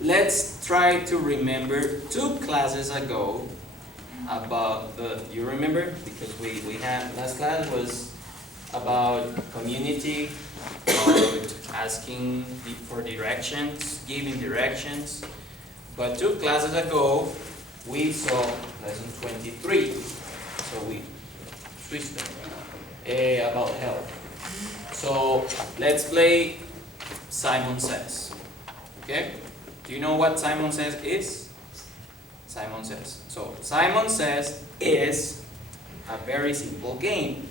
Let's try to remember 2 classes ago about you remember? Because we had, last class was about community, about asking for directions, giving directions. But 2 classes ago, we saw lesson 23. So we switched them about health. So let's play Simon Says. Okay? Do you know what Simon Says is? Simon Says. So Simon Says is a very simple game.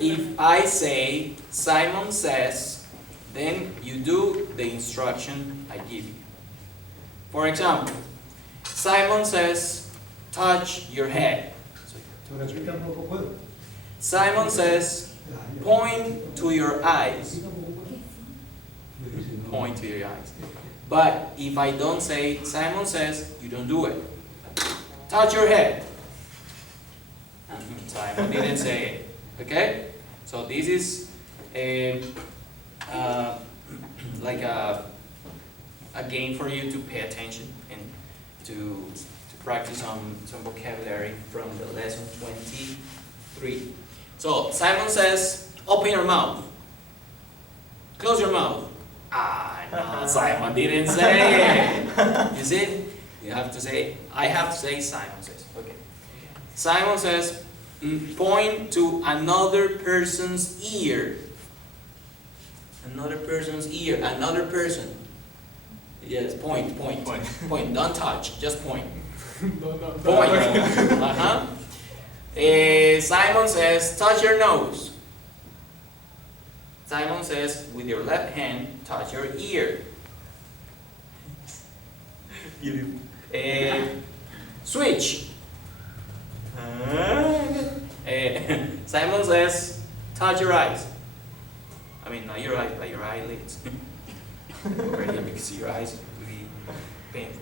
If I say Simon says, then you do the instruction I give you. For example, Simon says, touch your head. Simon says, point to your eyes. Point to your eyes. But if I don't say, Simon says, you don't do it. Touch your head. Simon didn't say it. Okay? So this is like a game for you to pay attention and to practice some vocabulary from the lesson 23. So Simon says, open your mouth. Close your mouth. No, Simon didn't say it. You see? You have to say, I have to say Simon says. Okay. Simon says, point to another person's ear. Another person's ear. Another person. Yes, point. Don't touch, just point. Point. Simon says, touch your nose. Simon says, with your left hand, touch your ear. Switch. Simon says, touch your eyes. I mean, not your eyes, but your eyelids. Over here, because your eyes will be painful.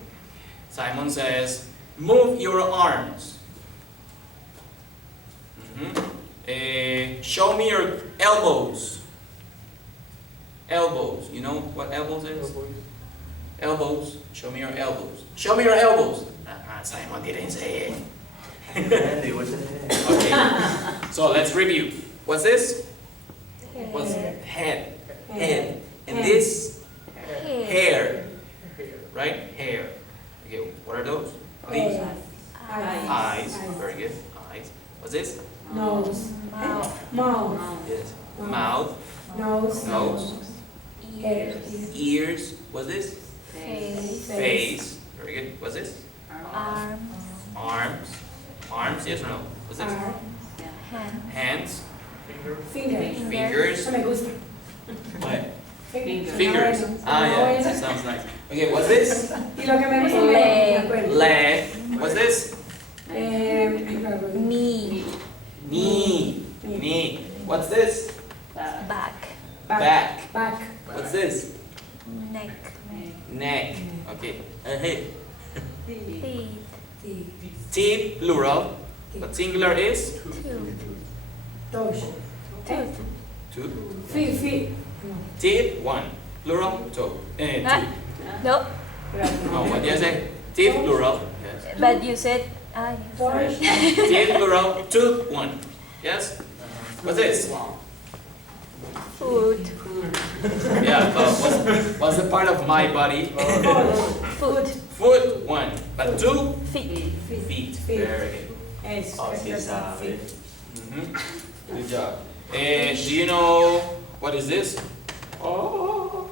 Simon says, move your arms. Show me your elbows. Elbows. You know what elbows is? Elbows. Show me your elbows. Show me your elbows. Simon didn't say it. Okay. So let's review. What's this? What's head? Head. And this? Hair. Right? Hair. Okay. What are those? These? Eyes. Very good. Eyes. What's this? Nose. Mouth. Yes. Mouth. Nose. Ears. What's this? Face. Very good. What's this? Arms. Arms, yes or no? What's this? Hands. Fingers. What? Fingers. Yeah, that sounds nice. Okay, what's this? Leg. What's this? Knee. Knee. What's this? Back. What's this? Neck. Okay. Head. Teeth, plural. But singular is? Two. Teeth, 1. Plural, 2. Two. No, Oh, what did I say? Teeth, plural. Yes. but you said, sorry. Teeth, plural, tooth, 1. Yes? What's this? Food. Yeah, what's the part of my body? Food. Foot, 1. But 2? Feet. Feet. Very good. Good job. Do you know what is this? Oh.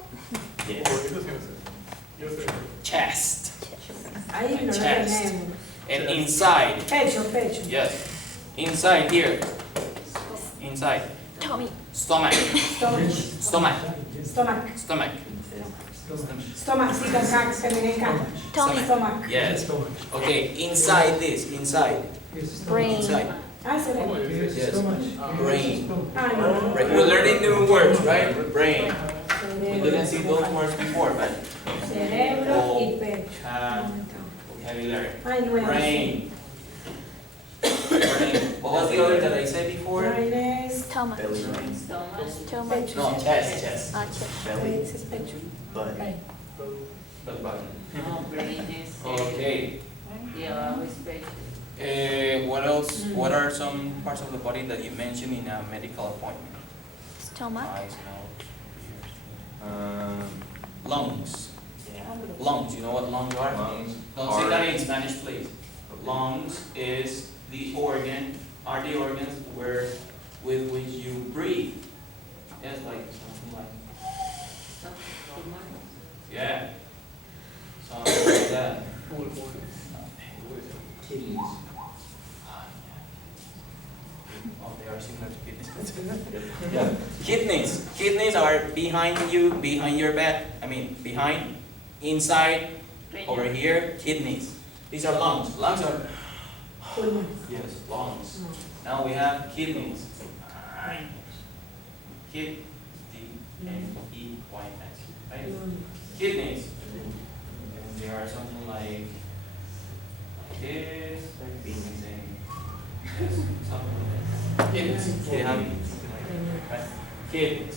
Yes. Chest. Chest. And inside. Pecho. Yes. Inside here. Inside. Tummy. Stomach. Stomach. Tummy. Yes. Okay. Inside this. Inside. Brain. Inside. Yes. Brain. Brain. We're learning new words, right? Brain. We didn't see those words before, but vocabulary. Brain. Brain. What was the other that I said before? Brain is Stomach. belly, Stomach. No, chest, chest. Chest. belly, Ese es pecho. butt. Right. The button. No, brain is. Okay. Yeah, with pecho. What else? What are some parts of the body that you mentioned in a medical appointment? Stomach. Eyes, nose, Um, ears. Lungs. yeah. Lungs. You know what lungs are? Lungs. Don't say that in Spanish, please. Lungs is the organs where with which you breathe. Yes, like something like yeah, something like that. Kidneys. Oh, they are similar to kidneys. Yeah. Kidneys. Kidneys are behind you, behind your back. I mean, behind, inside, over here. Kidneys. These are lungs. Lungs are Pulmón. yes, lungs. Now we have kidneys. Kid, D-N-E-Y-S. Right? Kidneys. And they are something like this. Yes, something like that. Kidneys. They have right? Kidneys.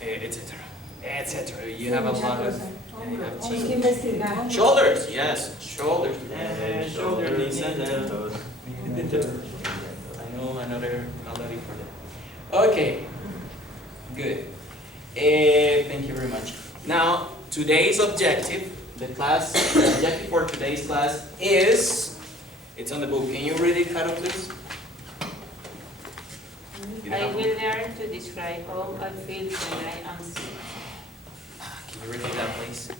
Etc. Etc. You have a lot of. And you have Hay que teeth. investigar. Shoulders. Yes, shoulders. Shoulders. Shoulders. I know another melody for that. Okay, good. Thank you very much. Now, today's objective, the objective for today's class is, it's on the book. Can you read it, Caro, please? I will learn to describe how I feel when I am sick. Can you repeat that, please?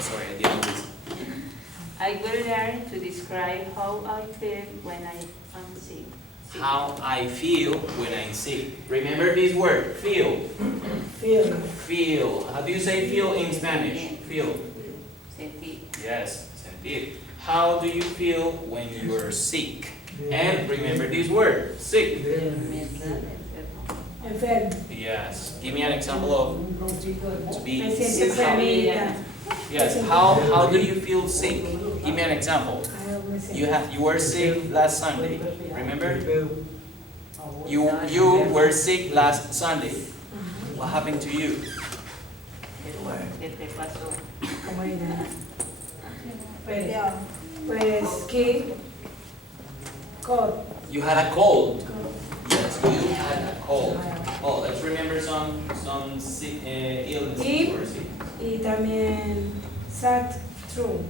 Sorry, I didn't listen. I will learn to describe how I feel when I am sick. How I feel when I'm sick. Remember this word, feel. Feel. Feel. How do you say feel in Spanish? Feel. Sentir. Yes, sentir. How do you feel when you are sick? And remember this word, sick. Enfermo. Yes. Give me an example of to be Me siento sick. enfermita. Yes. How do you feel sick? Give me an example. Ay, me siento- You were sick last Sunday. Remember? You were sick last Sunday. What happened to you? ¿Qué te pasó? ¿Cómo era? Pues que cold. You had a cold. Yes, you had a cold. Oh, let's remember some sick, illnesses. Y- or sick. Y también sad throat.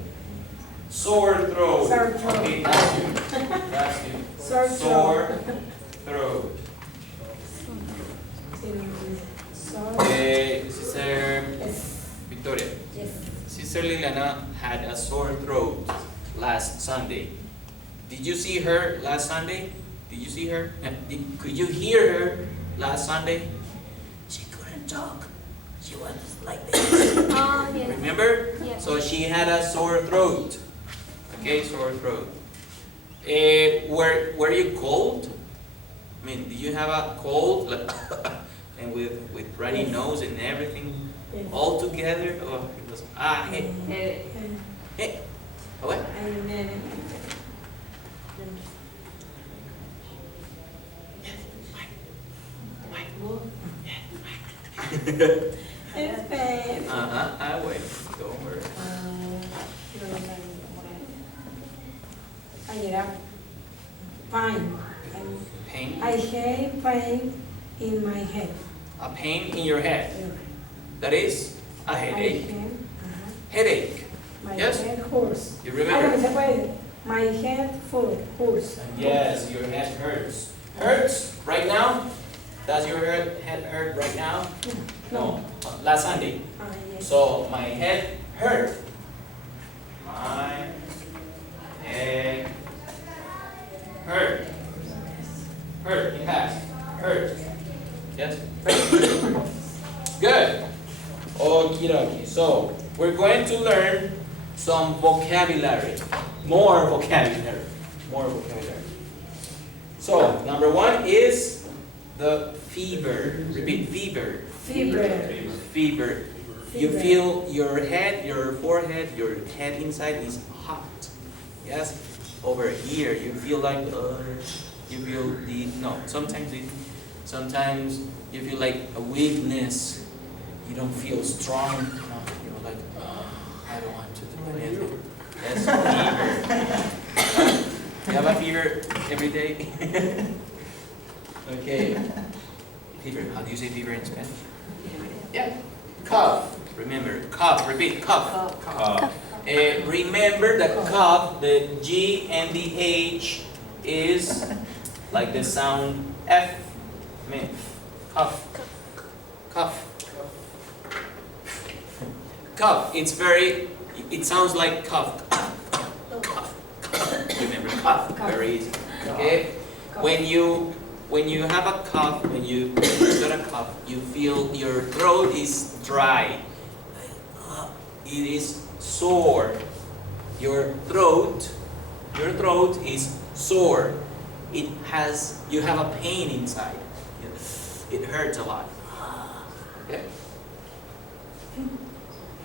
Sore throat. Sore throat. Okay, that's good. That's good. Sore Sore throat. Sister Yes. Victoria. Yes. Sister Liliana had a sore throat last Sunday. Did you see her last Sunday? Did you see her? Could you hear her last Sunday? She couldn't talk. She was like this. Oh, yes. Remember? Yes. So she had a sore throat. Okay, sore throat. Were you cold? I mean, did you have a cold? Like and with runny nose and everything Yes. all together? Oh, it was hey. Hey. What? It's pain. I wait. Don't worry. Ayer pain. Pain? I hate pain in my head. A pain in your head. That is a headache. Headache. My Yes? head hurts. You Ah, remember? no, se puede. My head hurts. Yes, your head hurts. Hurts right now? Does your head hurt right now? No. Last Sunday. Ah, yes. So my head hurt. My head hurt. Hurt in past. Hurt. Yes? Good. Okie dokie. So we're going to learn some vocabulary. More vocabulary. More vocabulary. So number one is the fever. Repeat, fever. Fever. Fever. You Fever. feel your head, your forehead, your head inside is hot. Yes? Over here, you feel like, you feel the, no, sometimes Sometimes you feel like a weakness. You don't feel strong. You're like, oh, I don't want to do anything. Yes, fever. You have a fever every day? Okay. Fever. How do you say fever in Spanish? Yeah. Cough. Remember, cough. Repeat, cough. Cough. Remember that cough, the G and the H is like the sound F. Cough. Cough. Cough. It sounds like cough. Cough. Remember, cough. Very easy. Okay? When you have a cough, when you got a cough, you feel your throat is dry. It is sore. Your throat is sore. You have a pain inside. It hurts a lot. Okay.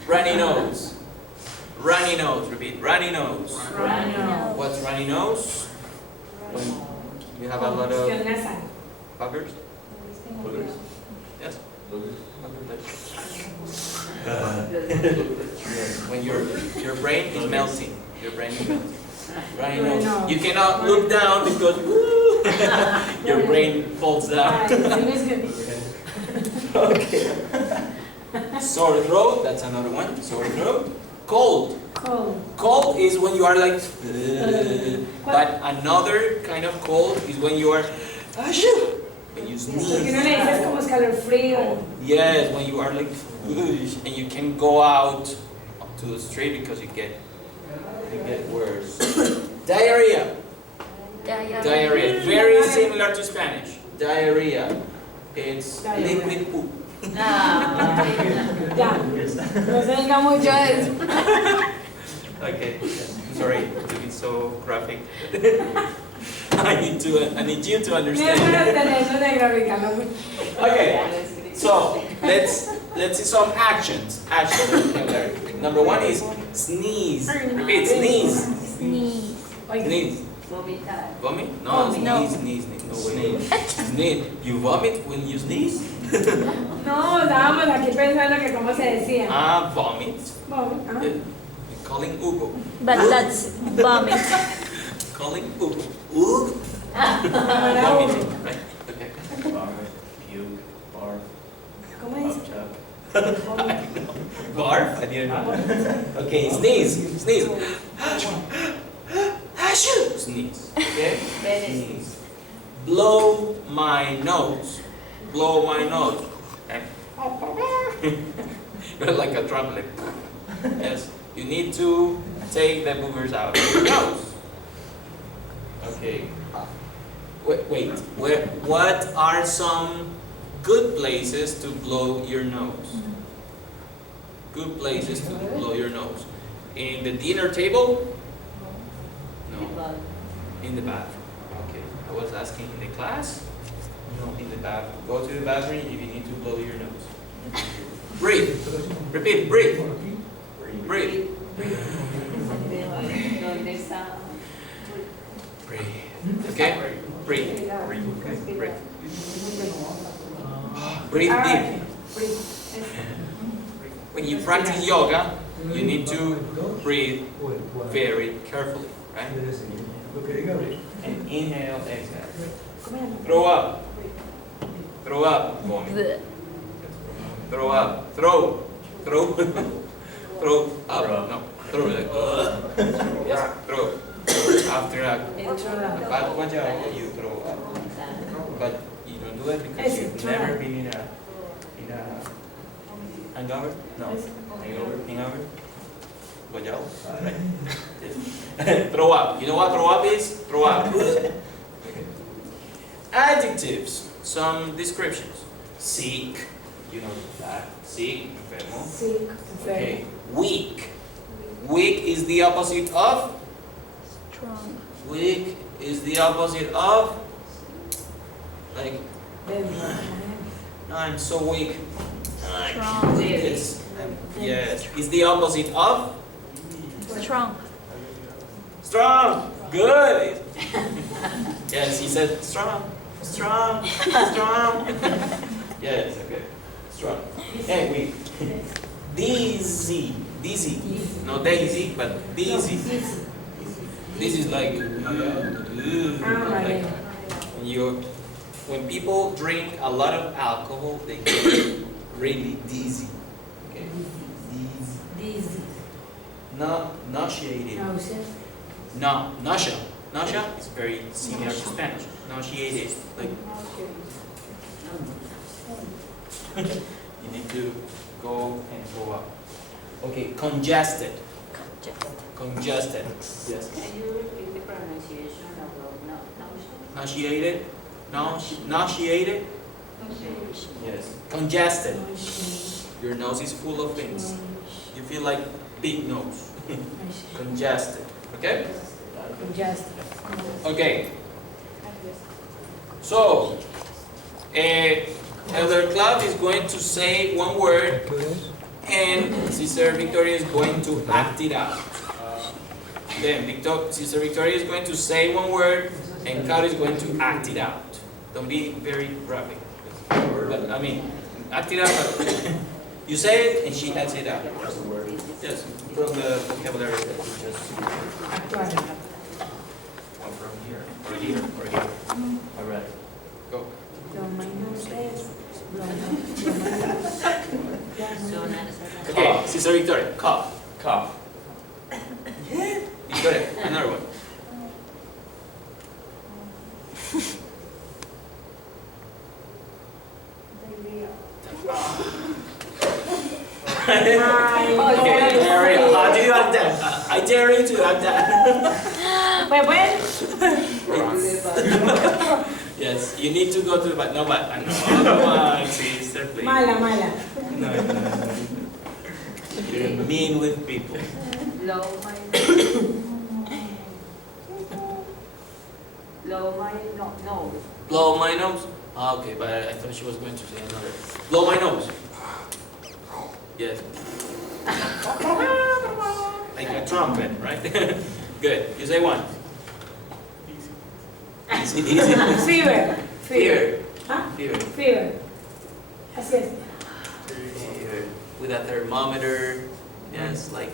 Runny nose. Runny nose. Repeat. Runny nose. Runny nose. What's runny nose? When you have a lot of buggers? Yes? When your brain is melting. Your brain is melting. Runny nose. You cannot look down because your brain falls down. Okay. Sore throat, that's another one. Sore throat. Cold. Cold is when you are like, but another kind of cold is when you are, when you sneeze. Yes, when you are like, and you can go out to the street because you get worse. Diarrhea. Diarrhea. Very similar to Spanish. Diarrhea. It's liquid poop. Okay, sorry to be so graphic. I need you to understand. Okay, so let's see some actions. Number one is sneeze. Repeat, sneeze. Sneeze. Vomit? No, sneeze. No way. Sneeze. You vomit when you sneeze? No, estábamos aquí pensando que cómo se decía. Vomit. Vomit. Calling Hugo. But that's vomit. Calling Hugo. Hugo. Vomiting, right? Okay. Vomit, puke, barf, ¿Cómo dice? Barf? I didn't know. Okay, sneeze. Sneeze. Okay? Sneeze. Blow my nose. Blow my nose. You're like a trumpet. Yes. You need to take the boogers out of your nose. Okay. Wait. What are some good places to blow your nose? Good places to blow your nose. In the dinner table? No. In the bathroom. Okay. I was asking in the class? No, in the bathroom. Go to the bathroom if you need to blow your nose. Breathe. Repeat, breathe. Breathe. Breathe. Okay? Breathe. Breathe deep. When you practice yoga, you need to breathe very carefully, right? And inhale, exhale. Throw up. Throw up. Vomit. Throw up. Throw up. No. Throw like, yes, throw. After a bad one job, you throw up. But you don't do it because you've never been in a hangover? No. Hangover? Guayao? Right. Yes. Throw up. You know what throw up is? Throw up. Okay. Adjectives. Some descriptions. Sick. You know that. Sick. Enfermo. Okay. Weak. Weak is the opposite of? Strong. Weak is the opposite of? Like, I'm so weak. Strong. Yes. Yes. Is the opposite of? Strong. Strong. Good. Yes, he said strong. Strong. Strong. Yes, okay. Strong. Hey, wait. Dizzy. Dizzy. Not daisy, but dizzy. This is like, like when people drink a lot of alcohol, they get really dizzy. Okay. Dizzy. No, nauseated. No, nausea. Nausea is very similar to Spanish. Nauseated. Like you need to go and go up. Okay, congested. Congested. Yes. Can you repeat the pronunciation of nausea? Nauseated. Nauseated. Yes. Congested. Your nose is full of things. You feel like big nose. Congested. Okay? Okay. So, Elder Cloud is going to say one word, and Sister Victoria is going to act it out. Then Sister Victoria is going to say one word, and Cloud is going to act it out. Don't be very graphic. But, I mean, act it out. But you say it, and she acts it out. Yes, from the vocabulary that we just. One from here, or here, or here. All right. Go. Okay, Sister Victoria, cough. Cough. Victoria, another one. Okay, Maria, how do you act that? I dare you to act that. Yes, you need to go to the back. No, but no, come on, sister, please. Mala. No. You're mean with people. Blow my nose. Nose. Blow my nose. Ah, okay, but I thought she was going to say another. Blow my nose. Yes. Like a trumpet, right? Good. You say one. Easy. Fever. Fever. Huh? Fever. Fever. Así es. Fever. With a thermometer, yes, like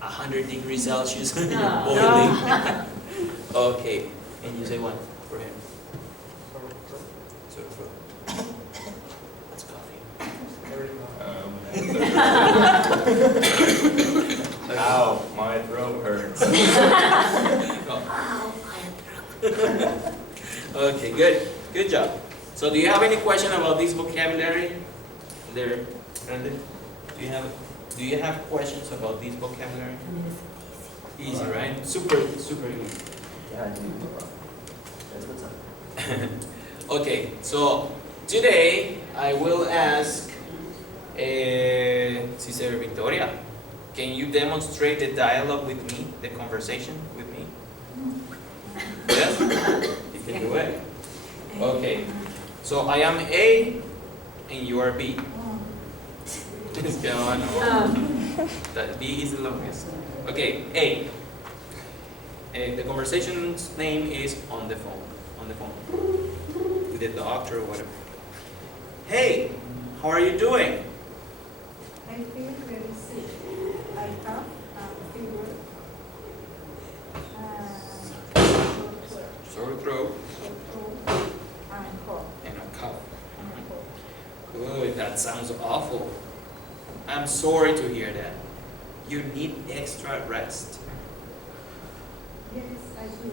100 degrees Celsius. Boiling. Okay. And you say one for him. So, that's coffee. Ow, my throat hurts. Okay, good. Good job. So do you have any question about this vocabulary? There, Brandon? Do you have questions about this vocabulary? Easy, right? Super easy. Yeah, I do. That's what's up. Okay, so today I will ask Sister Victoria, can you demonstrate the dialogue with me, the conversation with me? Yes? You can do it. Okay, so I am A and you are B. Just go on. That B is the longest. Okay, A. The conversation's name is on the phone. On the phone. With the doctor or whatever. Hey, how are you doing? I feel very sick. I have a fever, Sore throat and cough. and a cough. Good, that sounds awful. I'm sorry to hear that. You need extra rest. Yes, I do.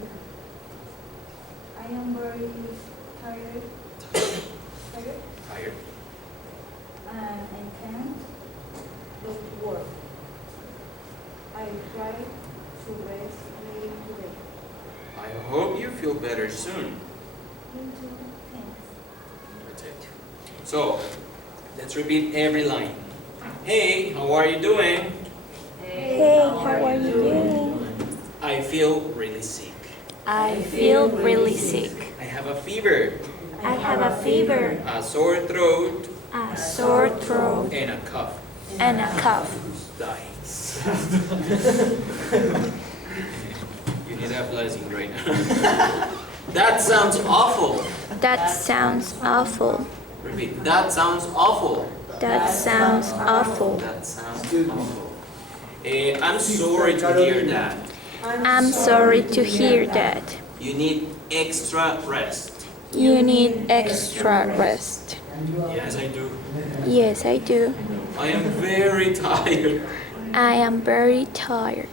I am very tired, Tired? and I can't go to work. I try to rest late today. I hope you feel better soon. You too, thanks. That's it. So, let's repeat every line. Hey, how are you doing? Hey, how are you doing? I feel really sick. I feel really sick. I have a fever, I have a fever, a sore throat, a sore throat, and a cough. and a cough. Dying. You need a blessing right now. That sounds awful. That sounds awful. Repeat. That sounds awful. That sounds awful. That sounds awful. I'm sorry to hear that. I'm sorry to hear that. You need extra rest. You need extra rest. Yes, I do. Yes, I do. I am very tired. I am very tired.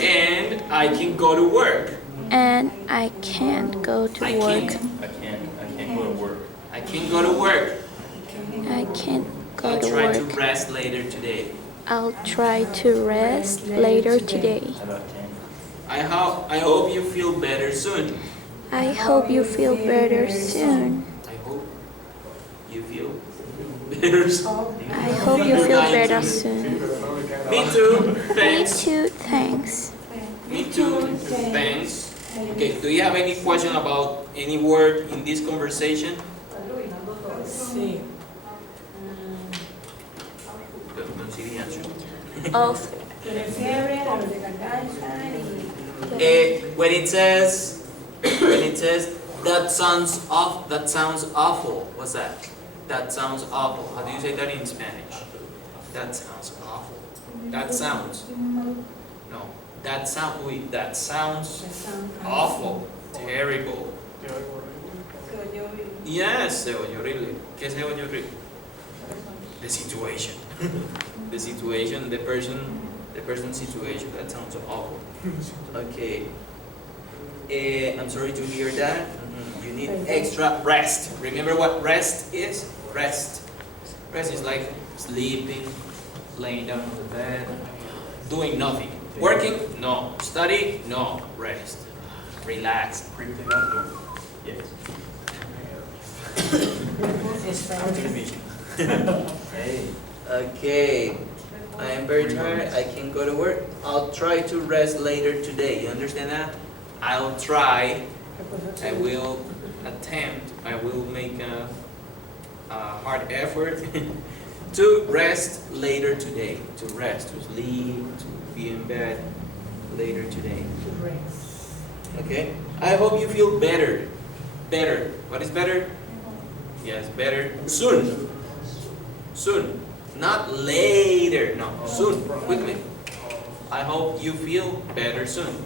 And I can go to work. And I can't go to I work. can't. I can't go to work. I can go to work. I can't go I'll to try to work. rest later today. I'll try to rest later today. How about 10? I hope you feel better soon. I hope you feel better soon. I hope you feel better soon. I hope you feel better soon. Me too. Me Thanks. too, thanks. Me too. Thanks. Okay, do you have any question about any word in this conversation? Sí. Don't see the answer. Of Tiene fiebre, la biblioteca cansa When it says that sounds awful. What's that? That sounds awful. How do you say that in Spanish? That sounds awful. That sounds. No. That sounds awful. Terrible. Yes, se oye horrible. ¿Qué se oye horrible? The situation. The situation, the person's situation. That sounds awful. Okay. I'm sorry to hear that. You need extra rest. Remember what rest is? Rest. Rest is like sleeping, laying down on the bed, doing nothing. Working? No. Study? No. Rest. Relax. Yes. Hey. Okay. I am very tired. I can go to work. I'll try to rest later today. You understand that? I'll try. I will attempt. I will make a hard effort to rest later today. To rest, to sleep, to be in bed later today. Okay? I hope you feel better. Better. What is better? Yes, better. Soon. Soon. Not later. No, soon. Quickly. I hope you feel better soon.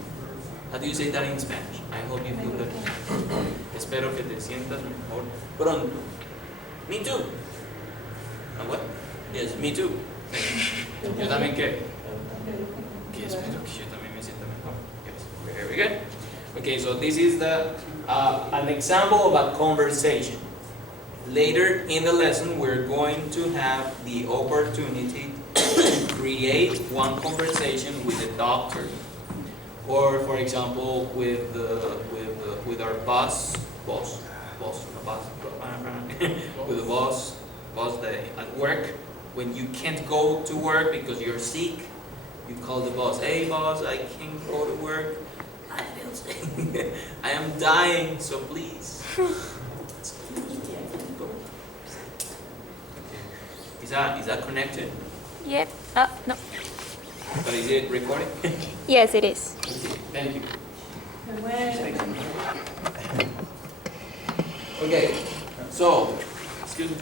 How do you say that in Spanish? I hope you feel better. Espero que te sientas mejor pronto. Me too. And what? Yes, me too. Yo también qué? Que espero que yo también me sienta mejor. Yes, very good. Okay, so this is an example of a conversation. Later in the lesson, we're going to have the opportunity to create one conversation with the doctor, or for example, with our boss, with the boss that at work. When you can't go to work because you're sick, you call the boss. Hey, boss, I can't go to work. I feel sick. I am dying, so please. Is that connected? Yep. No. But is it recording? Yes, it is. Thank you. Okay, so, excuse me.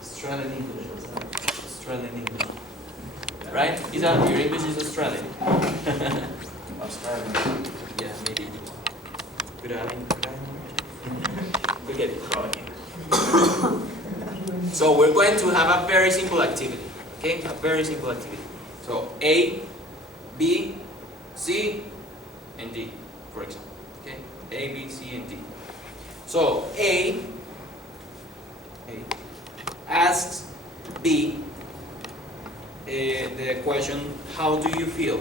Australian English. Australian English. Right? Is that your English is Australian? Australian. Yeah, maybe. Good having. Forget it. So we're going to have a very simple activity. Okay? A very simple activity. So A, B, C, and D, for example. Okay? A, B, C, and D. So A asks B the question, how do you feel?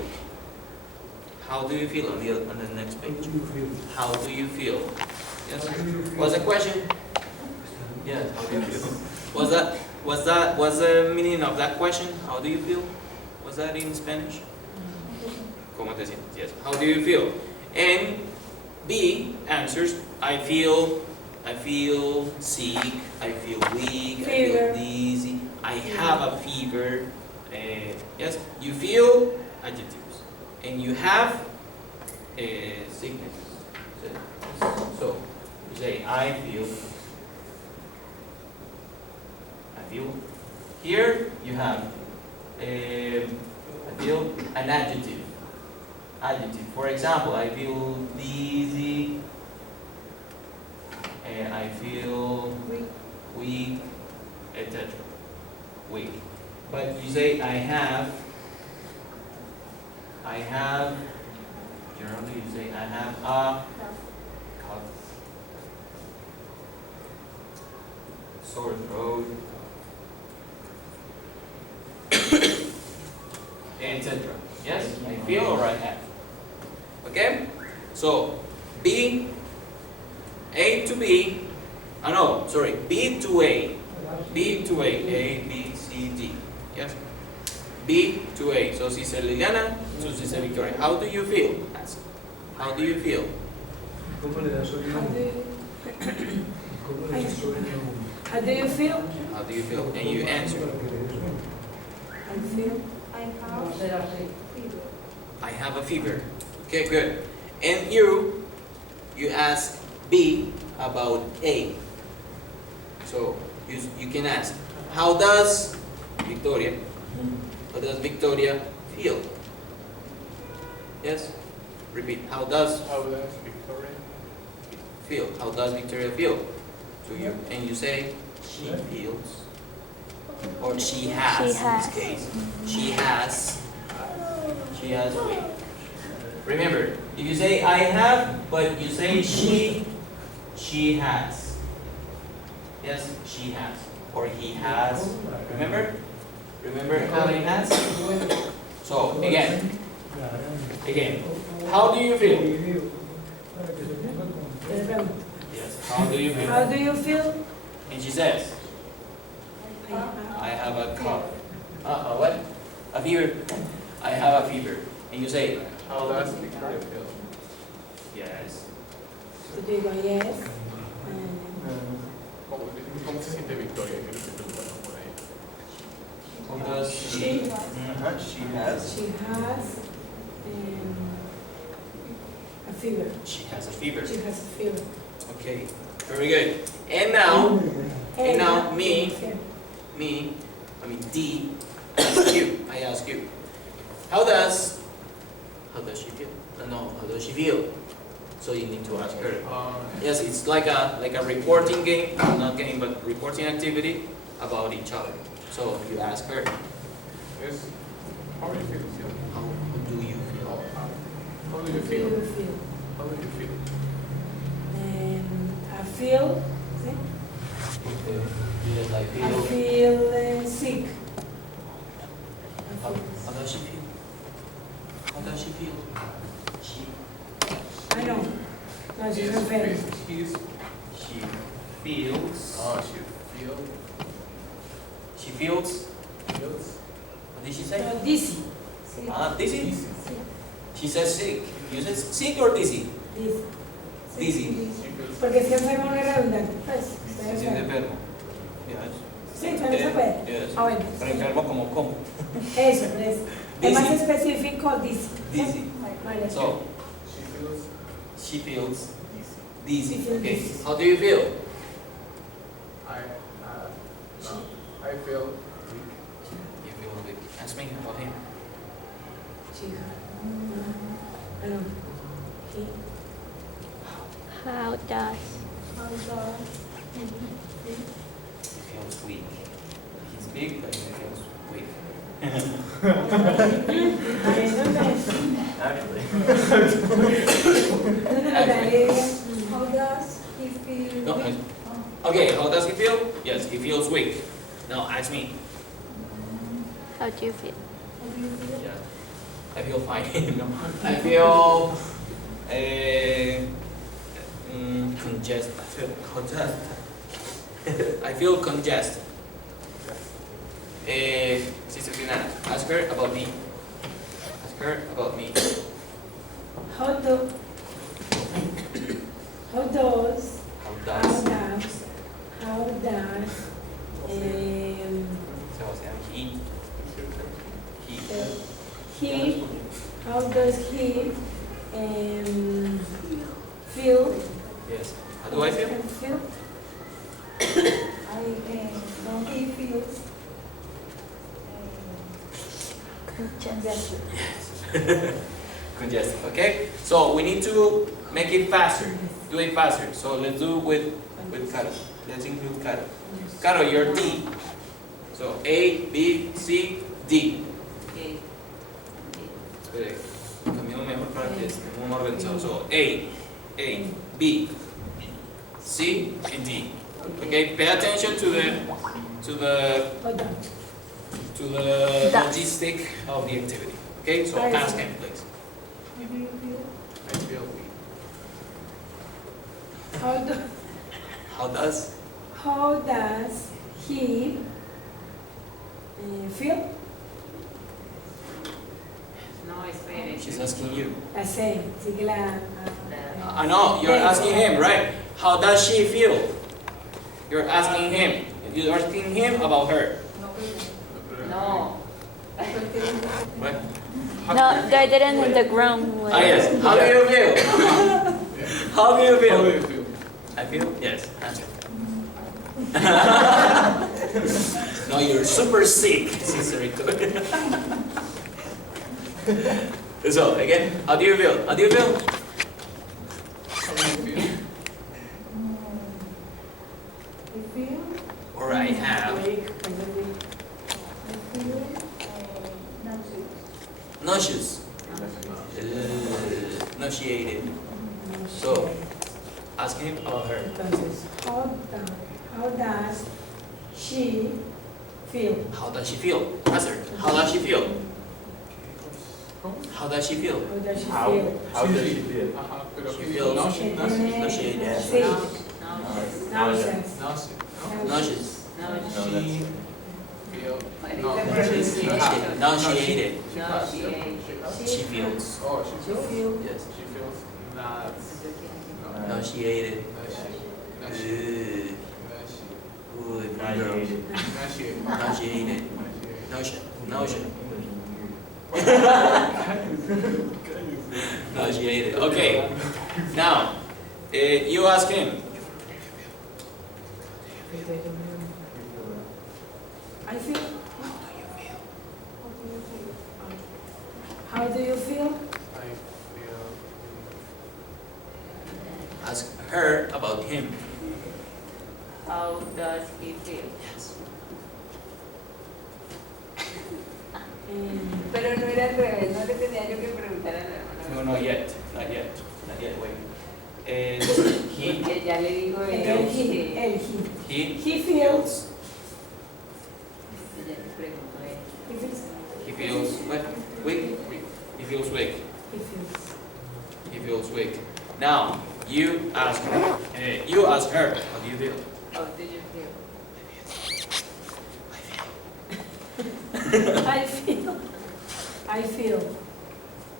How do you feel on the next page? How do you feel? Yes. What's the question? Yes. How do you feel? What's the meaning of that question? How do you feel? Was that in Spanish? ¿Cómo te sientes? Yes. How do you feel? And B answers, I feel sick, I feel weak, I feel dizzy, I have a fever. Yes. You feel adjectives. and you have a sickness. So you say I feel. Here you have I feel an adjective. For example, I feel dizzy. I feel weak, etc. Weak. But you say I have. Generally, you say I have a cough, sore throat, etc. Yes, I feel or I have. Okay? So B, A to B. B to A. B to A, B, C, D. Yes? B to A. So si dice Liliana, so si dice Victoria. How do you feel? How do you feel? How do you feel? How do you feel? And you answer. I feel. I have a fever. Okay, good. And you ask B about A. So you can ask, how does Victoria feel? Yes? Repeat. How does Victoria feel? How does Victoria feel to you? And you say, she feels. Or she has, in this case. She has. Wait. Remember, if you say I have, but you say she has. Yes, she has. Or he has. Remember? Remember how he has? So, again. How do you feel? Yes, how do you feel? How do you feel? And she says, I have a cough. What? A fever. I have a fever. And you say, How does Victoria feel? yes. Yo digo yes. ¿Cómo se siente Victoria? Creo que preguntamos por ahí. How does she? She She has. A fever. She has a fever. She has a fever. Okay. Very good. And now, me, D, I ask you. How does she feel? No, how does she feel? So you need to ask her. Yes, it's like a reporting game, not game, but reporting activity about each other. So you ask her. Yes. How do you feel? How do you feel? How do you How do feel? you feel? How do you feel? I feel. ¿Sí? Yes, I I feel. feel sick. How does she feel? How does she feel? I know. No, she's Yes, enferma. She feels. Oh, she feels. She feels. What did she say? No, dizzy. Dizzy. She says sick. You said sick or dizzy? Dizzy. Dizzy. Porque si enfermo no es redundante. Pues, estoy Se siente enfermo. enfermo. Yes. Sí, también se puede. Yes. Ah, bueno. Pero enfermo como. Eso, pero es más Dizzy. específico, dizzy. Dizzy. Vale. So, She feels she feels dizzy. dizzy. She feels Okay. dizzy. How do you feel? I feel weak. You feel weak. Ask me about him. Chica. I know. He. How does He feels weak. He's big, but he feels weak. Actually. How does he feel? No, okay, how does he feel? Yes, he feels weak. Now ask me. how do you feel? How do you feel? Yeah. I feel fine. No. I feel congested. I feel congested. Sister Finana, ask her about me. Ask her about me. How does How does Sebastián, he How does he feel? Yes. How do I feel? No, he feels congested. Congested. Okay. So we need to make it faster. Do it faster. So let's do with Caro. Let's include Caro. Caro, you're D. So A, B, C, D. Okay. Espere, cambiamos mejor para que estemos más organizados. So A, B, C, and D. Okay, pay attention to the Hold on. logistic of the activity. Okay, so ask him, please. How do you feel? I feel weak. How does he feel? No, espere. She's asking you. La C, sigue la. I know, you're asking him, right? How does she feel? You're asking him. You're asking him about her. No. Right? No, they didn't hit the ground. Ah, yes. How do you feel? How do you How do feel? you feel? I feel? Yes. Answer. No, you're super sick, Sister Victoria. So, again, how do you feel? How do you feel? How do you feel? I feel, Or I have nauseous. nauseous. Nauseated. So, ask him about her. Entonces, how does she feel? How does she feel? Ask her. How does she feel? How does she feel? How does she How? feel? How does she feel? Pero She que feels nauseous. nauseated. Sí, No. nauseous. Nauseous. Nauseous. No. She feel. No. Nauseated. Nauseated. No, she She feels. Oh, she She feels. feel. Yes. She feels not. Nauseated. Nauseous. Good girl. Nauseous. Nauseated. Nausea. Nausea. Nauseated. Okay. Now, you ask him. I feel. How do you feel? I feel. Ask her about him. How does he feel? Pero no era al revés, no le tenía yo que preguntar a la hermana. No, not yet. Not yet. Not yet. Wait. He. Porque ya le digo He He feels. Ya le pregunto a él. He feels. He feels what? Weak. He feels weak. He feels. He feels weak. Now you ask her. You ask her. How do you feel? How do you feel? I feel. I feel.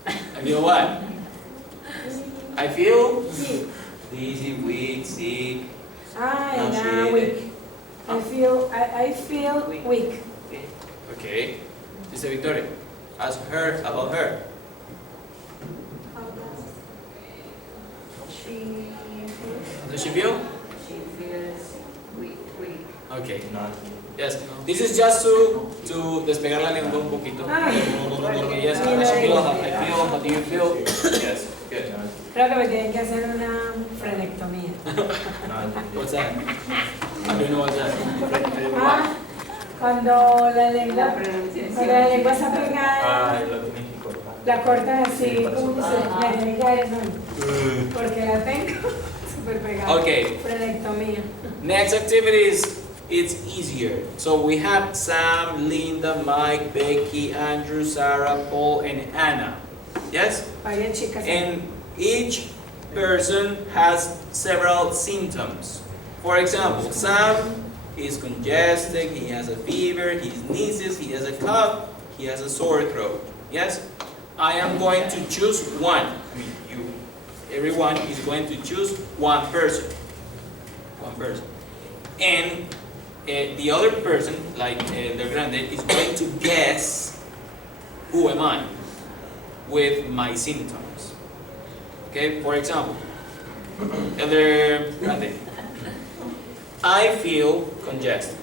I feel what? I feel Sí. dizzy, weak, sick. Ay, nah, Nauseated. weak. I feel weak. Okay. Okay. Sister Victoria, ask her about her. How does she feel? How does she feel? She feels weak. Okay. Yes. This is just to despegar la lengua un poquito. Ah. Yes. How does she feel? How I feel? How do you feel? Yes. Good. Creo que me tienen que hacer una frenectomía. What's that? I don't know what's that. Ah, cuando la La lengua, pronunciación. cuando la lengua está pegada, Ay, lo tienes que cortar. la cortan así, Sí, por eso. ¿cómo dice? La tienen que dar eso, porque la tengo súper pegada. Okay. Frenectomía. Next activities. It's easier. So we have Sam, Linda, Mike, Becky, Andrew, Sarah, Paul, and Anna. Yes? Varias chicas. And each person has several symptoms. For example, Sam is congested, he has a fever, he sneezes, he has a cough, he has a sore throat. Yes? I am going to choose one. I mean, you. Everyone is going to choose one person. One person. And the other person, like the grande, is going to guess who am I. with my symptoms. Okay, for example, Elder Grande. I feel congested.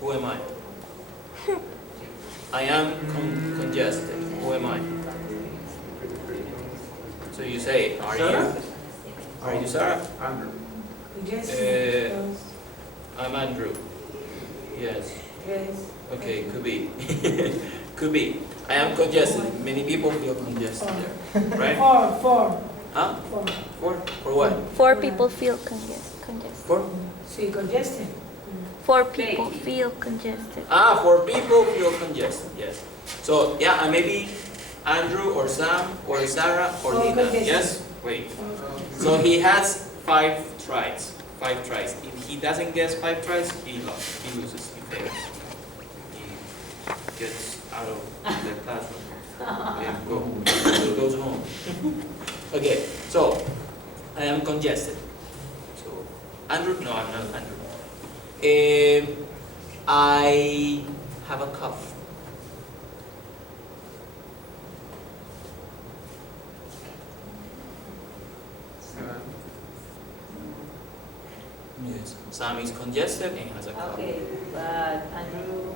Who am I? I am congested. Who am I? So you say, are you? Are you Sarah? Andrew. Yes. I'm Andrew. Yes. Yes. Okay, could be. Could be. I am congested. Many people feel congested there, right? Four. Huh? Four. For what? 4 people feel congested. For? Sí, congested. 4 people feel congested. Ah, 4 people feel congested. Yes. So yeah, maybe Andrew or Sam or Sarah or Oh, Lina. congested. Yes. Wait. So he has 5 tries. 5 tries. If he doesn't guess 5 tries, he lost. He loses. He fails. He gets out of the classroom. Yeah, he goes home. Okay. So I am congested. So Andrew? No, I'm not Andrew. I have a cough. Seven. Yes. Sam is congested and has a cough. Okay, but Andrew,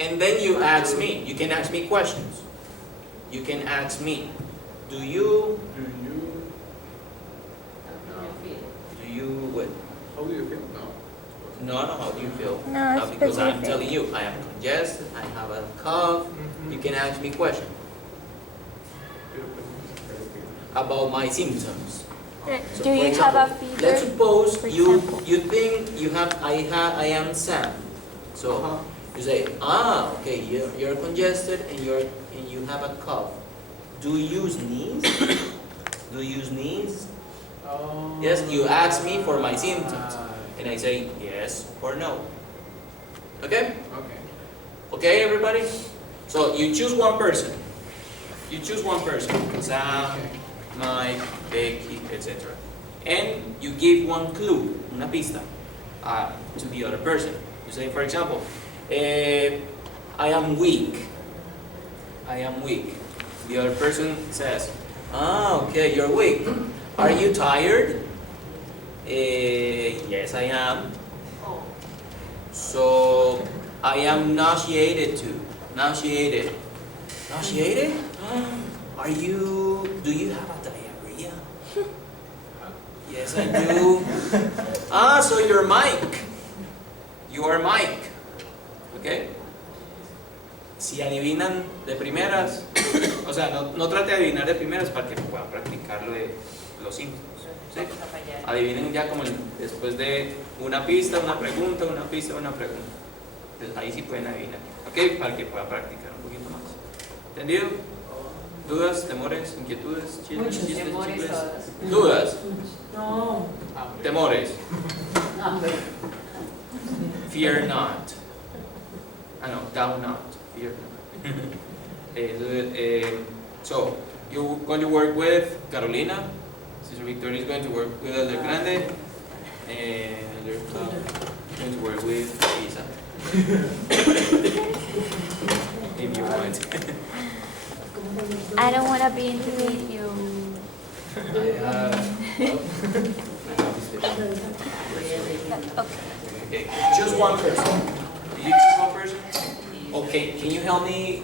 And then you ask me. You can ask me questions. You can ask me. Do you? Do you? how do you feel? Do you? What? How do you feel? No. No. How do you feel? No, Because I'm specific. telling you, I am congested. I have a cough. You can ask me questions about my symptoms. So Do for you have a example, fever? let's suppose for you example? you think you have I am Sam. So you say, okay, you're congested and you have a cough. Do you sneeze? Do you sneeze? Oh. Yes, you ask me for my symptoms, and I say yes or no. Okay? Okay. Okay, everybody? So you choose one person. You choose one person. Sam, Mike, Becky, etc. And you give one clue, una pista, to the other person. You say, for example, I am weak. I am weak. The other person says, okay, you're weak. Are you tired? Yes, I am. Oh, So I am nauseated too. Nauseated. Nauseated? Are you? Do you have a diarrhea? Yes, I do. So you're Mike. You are Mike. Okay. Si adivinan de primeras, o sea, no trate de adivinar de primeras para que puedan practicar los síntomas. ¿Sí? vamos a fallar. Adivinen ya como después de una pista, una pregunta, una pista, una pregunta. Entonces ahí sí pueden adivinar. ¿Ok? Para que puedan practicar un poquito más. ¿Entendido? ¿Dudas, temores, inquietudes, chismes, Muchos chistes, Temores chicles? todas. ¿Dudas? No. Hambre. Temores. Hambre. Fear not. No, doubt not. Fear not. So, you're going to work with Carolina. Sister Victoria is going to work with Elder Grande. And Elder Club is going to work with Isa. If you want. I don't want to be in the video. Okay, choose one person. Did you choose one person? Okay, can you help me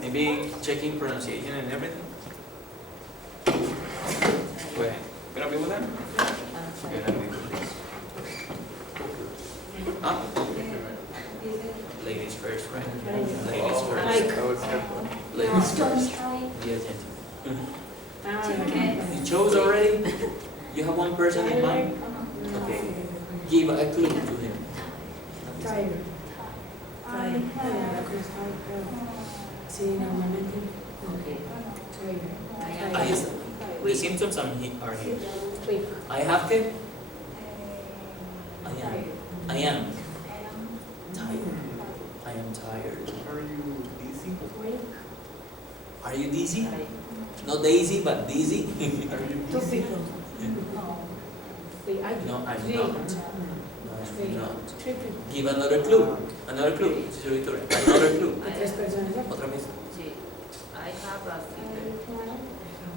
maybe checking pronunciation and everything? Go ahead. Gonna be with them? Gonna be with this. Huh? Ladies first, right? Ladies first. Mike. That was helpful. Ladies first. Yes, gentlemen. You chose already? You have one person in mind? Okay. Give a clue to him. Tired. Sí, normalmente. Okay. Tired. Ahí está. The symptoms are here. Weak. I have to. I am tired. I am tired. Are you dizzy? Are you dizzy? Not daisy, but dizzy. Are you Two dizzy? people. No, I'm Three. not. No, I'm not. Three people. Give another clue. Another clue. Sister Victoria. Another clue. Tres personas. Otra vez. Sí. I have a fever.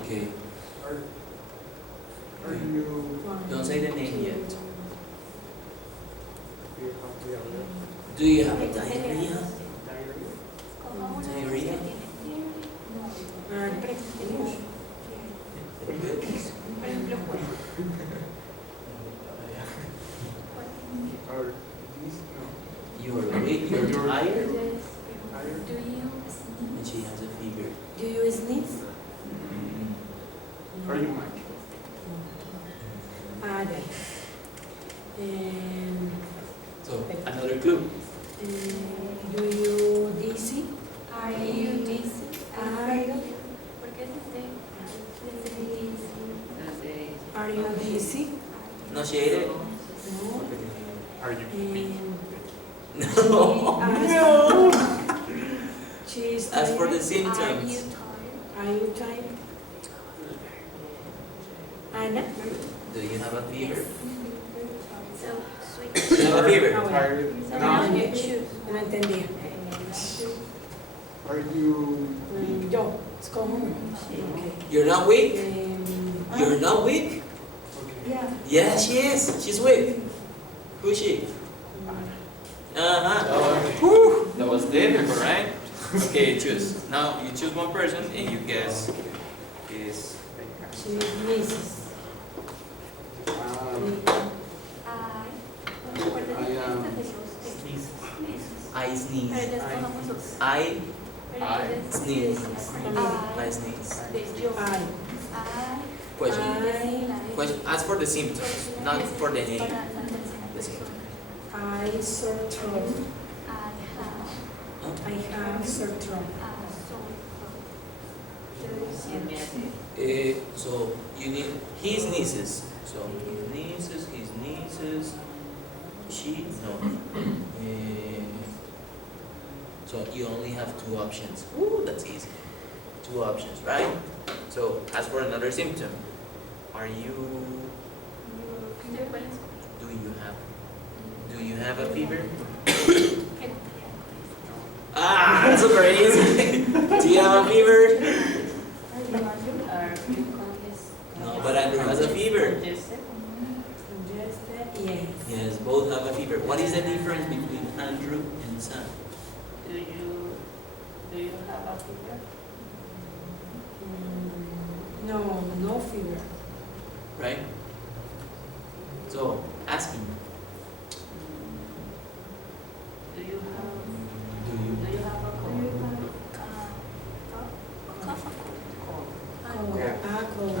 Okay. Are you? Don't say the name yet. Do you have Do you have the a diarrhea? diarrhea? Diarrhea? Or these? No. You're weak, you're tired, Tired? Do you and she has a fever. Do you sneeze? Are you Mike? Ah, yeah. So, another clue. Do you dizzy? Are you dizzy? ¿Por qué Are you dizzy? Nauseated? No. Are you? No. She's As for the tired. symptoms, Are you tired? Ana? do you have a fever? So sweet. Do you have a fever? Tired? No, No. no entendía. Are you? Yo, es común. Okay. You're not weak? Um, You're not weak? Okay. Yeah. Yeah, she is. She's weak. Who is she? Whew. That was difficult, right? Okay, choose. Now you choose one person and you guess is. she sneezes. I sneeze. I sneeze. I sneeze. I. Question. Question. Ask for the symptoms, not for the name. The symptoms. I sore throat. I have sore throat. So you need his nieces. So his nieces. She no. So you only have two options. Ooh, that's easy. Two options, right? So as for another symptom, are you? Do you have a fever? Ah, that's super easy. Do you have a fever? No, but Andrew has a fever. Yes. Yes, both have a fever. What is the difference between Andrew and Sam? Do you have a fever? No, no fever. Right? So, ask him. Do you have Do you? a cold? Cold. Yeah. Ah, cold.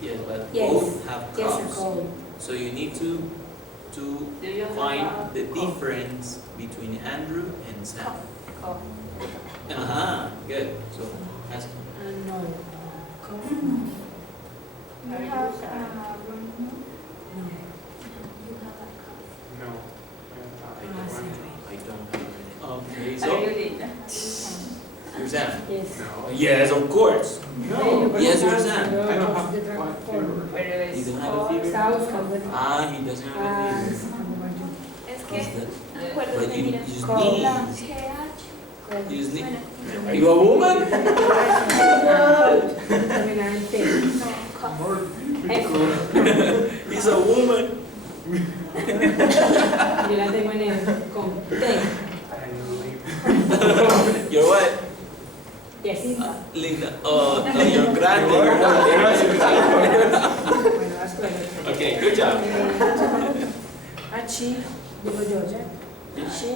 Yes, but Yes. both have Yes, a coughs. cold. So you need to Do you have find a the cough? difference between Andrew and Sam. Cough. Uh-huh, good. So, ask him. No. Cough. You Are you have sad? No. No. I Ah, don't sorry. have anything. Okay, Are so, you Linda? you're Sam. Yes. No. Yes, of course. No. Yes, you're Sam. I don't have what fever. Pero You es don't have a fever? Está buscando. Ah, he doesn't have a fever. Es What's que, that? acuérdate, But you mira, sneeze. la GH. You sneeze. Bueno, You a woman? Terminar en T. no, cough. More F. He's a woman. Yo la tengo en el con T. You're what? Yes. Linda. Oh, no, you're grande. You're not Linda. Bueno, vas con el. Okay, good job. She, digo yo, ¿ya? She,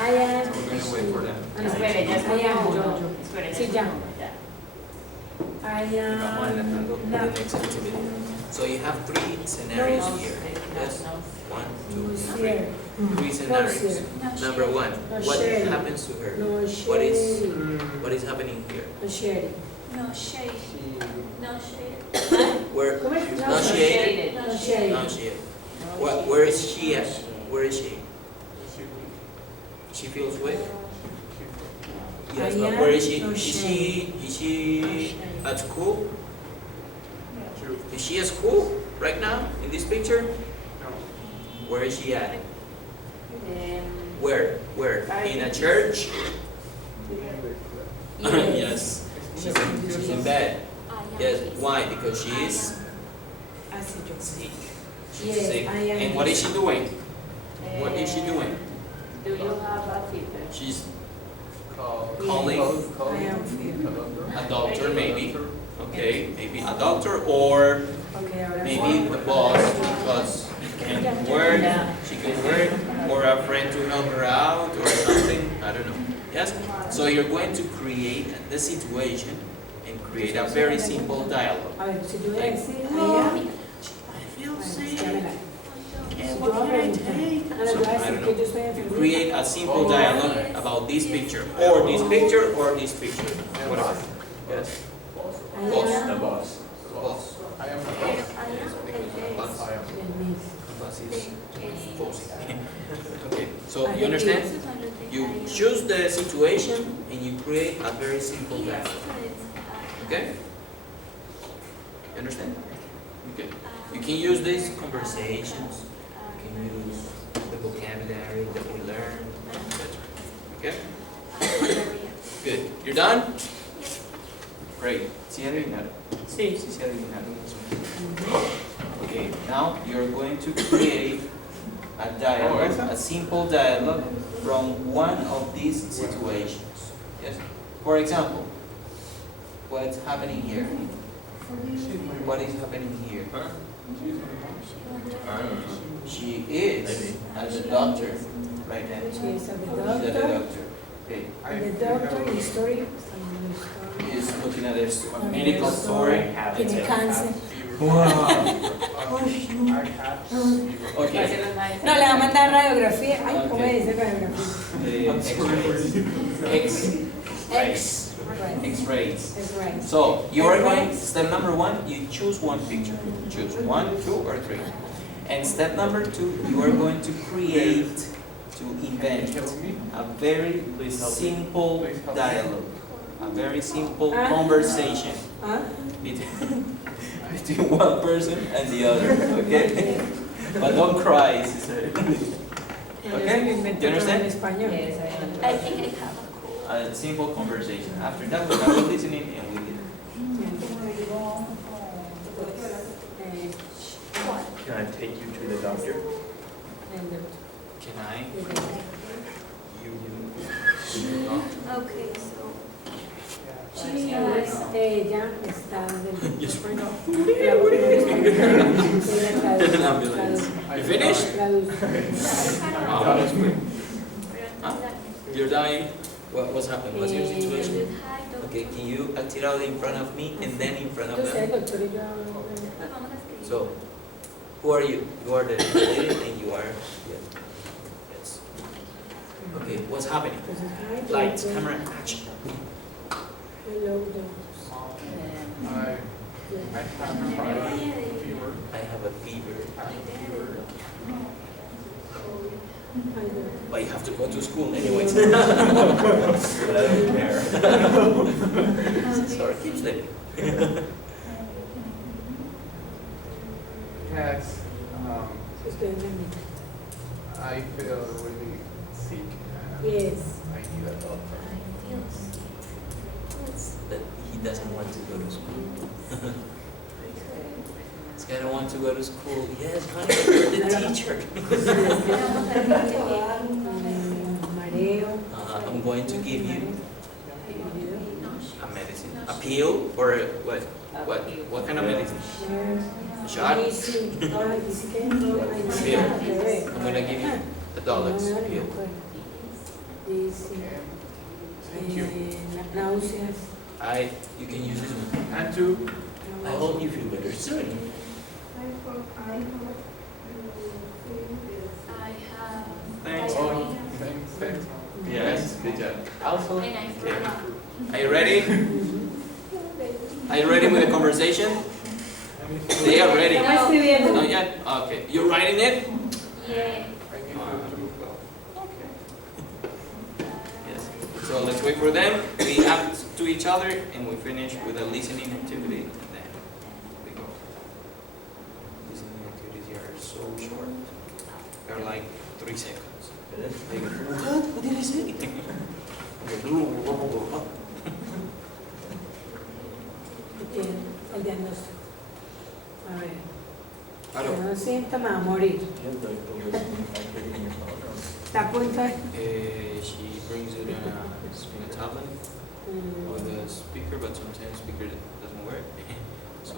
Ay, I am. We're going to wait for them. Ah, no. espere, ya I escogió am uno. Jojo. Espere, Sí, ya ya. escogió uno, ya. I Vamos adelantando am. the next activity. So you have three scenarios No, here. Yes. no. 1, 2, Who's 3. here? 3 scenarios. here? Number 1. No What sharing. happens to her? No What is shade. what is happening here? No sharing. No shade. No shade. Where? ¿Cómo es? No shade. No shade. No shade. Where is she at? Where is she? She feels weak. Yes, but where is she? No Is she at school? Is she at school right now in this picture? Where is she at? Um, Where? Where? In a church? Yes. She's in bed. Yes. Why? Because she is sick. She's Yes, sick. I am. And what is she doing? What is she doing? Do you have a fever? She's Calling. calling I am fever. a doctor, maybe. Okay, maybe a doctor, or Okay, ahora maybe the boss, because she can work, or a friend to help her out, or something. I don't know. Yes. So you're going to create the situation and create a very simple dialogue. A ver, si yo voy a decir, I feel sick. And what can I take? So, I don't know. You create a simple dialogue about this picture, or this picture, or this picture, whatever. Yes. Boss. The boss. Boss. I am the boss. I am. Boss is boss. Okay. So you understand? You choose the situation and you create a very simple dialogue. Okay? You understand? Okay. You can use these conversations. You can use the vocabulary that we learn, etc. Okay? Good. You're done? Great. ¿Sí adivinaron? Sí adivinaron. Okay, now you're going to create a dialogue, a simple dialogue from one of these situations. Yes? For example, what's happening here? What is happening here? She is at the doctor right now. She is at the She's at the doctor. doctor. Okay. And the doctor in story. Is looking at this medical story. Tiene cáncer. Okay. No, le va a mandar radiografía. Ay, ¿cómo dice radiografía? X-rays. Right. X-rays. That's right. So you are going, step number one, you choose one picture. Choose 1, 2, or 3. And step number 2, you are going to create, to invent a very simple dialogue, a very simple conversation Huh? between one person and the other, okay? But don't cry, sister. Okay? You understand? Español. Yes, I understand. I think I have a cool. A simple conversation. After that, we have a listening and we listen. Can I take you to the doctor? Can I? Okay, so Ella está del Just right now. You finished? Oh, that's quick. Huh? You're dying? What's happened? What's your situation? Okay, can you act it out in front of me and then in front of them? So, who are you? You are the lady and you are... Yes. Okay, what's happening? Lights, camera, action. Hello, I have a fever. But you have to go to school anyways. But I don't care. Sorry, keep sleeping. Yes. I feel really sick. Yes. I need a doctor. But he doesn't want to go to school. This guy don't want to go to school. Yes, honey, you're the teacher. Mareo. I'm going to give you a medicine. A pill or what? What kind of medicine? A shot? Pill. I'm going to give you the dollars pill. Thank you. You can use this one. And two. I hope you feel better soon. I hope I have. Thanks. Oh, thanks. Yes, good job. Also, And I forgot. Are you ready? Are you ready with the conversation? They are ready. Not yet? Okay. You're writing it? Yeah. Yes. So let's wait for them. We act to each other and we finish with a listening activity. And then we go. Listening activities are so short. They're like 3 seconds. It is. They go, what did I say? Tiene el diagnóstico. A ver. Aló. Tiene un síntoma a morir. You have the listening activity in your phone. Está a punto de. She brings it in a tablet or the speaker, but sometimes speaker doesn't work. So,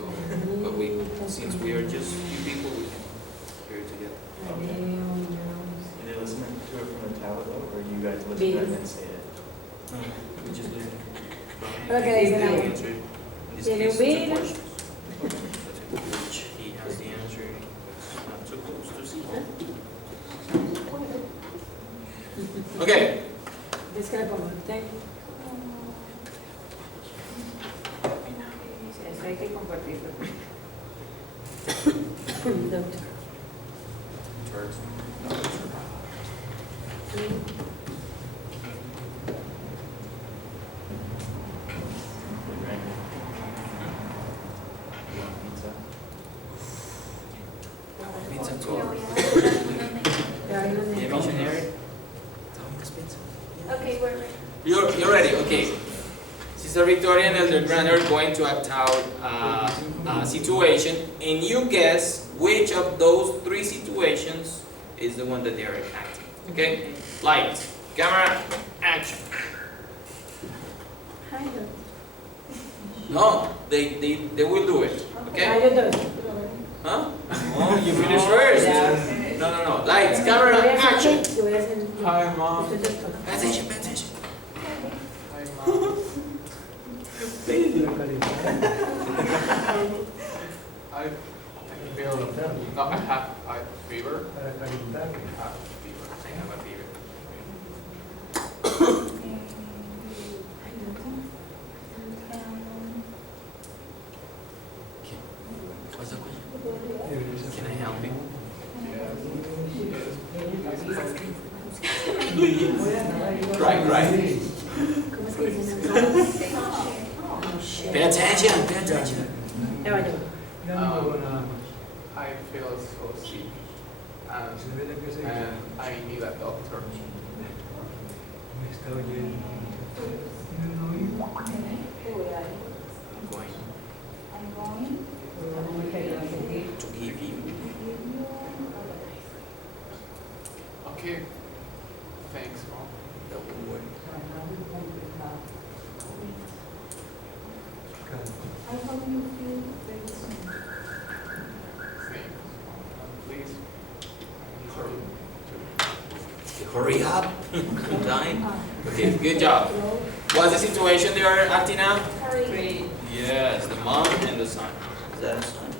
but since we are just few people, we can hear it together. Are they listening to it from the tablet though, or do you guys listen to it and then say it? We just listen. Lo que le dicen a uno. In this Tiene case, un 2 virus. questions. Which he has the answer. He's not supposed to see. Okay. Es que le pongo el texto. Eso hay que compartirlo. Doctor. Good, right? You want pizza? Pizza too. Yeah, missionary. Okay, we're ready. You're ready, okay. Sister Victoria and Elder Grant are going to act out a situation, and you guess which of those 3 situations is the one that they are acting. Okay? Light, camera, action. Hi, doctor. No, they will do it. Okay? Hi, doctor. Huh? Oh, you finish first. No. Lights, camera, action. Yo voy a hacer. Hi, Mom. Usted es doctor. Pay attention, pay attention. Hi, Mom. I feel, no, I have fever. I have fever. I have a fever. What's the question? Can I help you? Cry. ¿Cómo es que dicen? Pay attention, pay attention. Ya va. I feel so sick, and I need a doctor. I'm going to give you. Okay. Thanks, Mom. That will work. Thanks, Mom. Please. Hurry up. Time. Okay, good job. What's the situation they are acting out? Great. Yes, the mom and the son. Is that a son?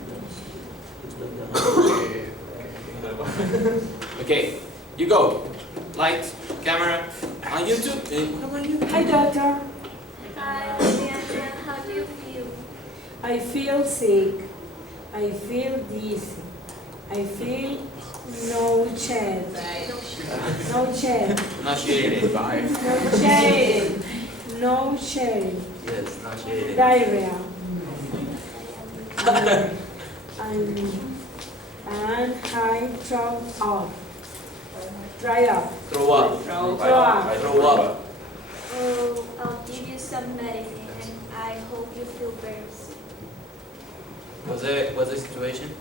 Okay, you go. Lights, camera, on YouTube. What about you? Hi, doctor. Hi, Sebastián. How do you feel? I feel sick. I feel dizzy. I feel no chest. No chest. Not shaded. Bye. No shade. No shade. Yes, not shaded. Diarrhea. And I throw up. Dry up. Throw up. Throw up. Throw up. Oh, I'll give you some medicine and I hope you feel better soon. What's the situation?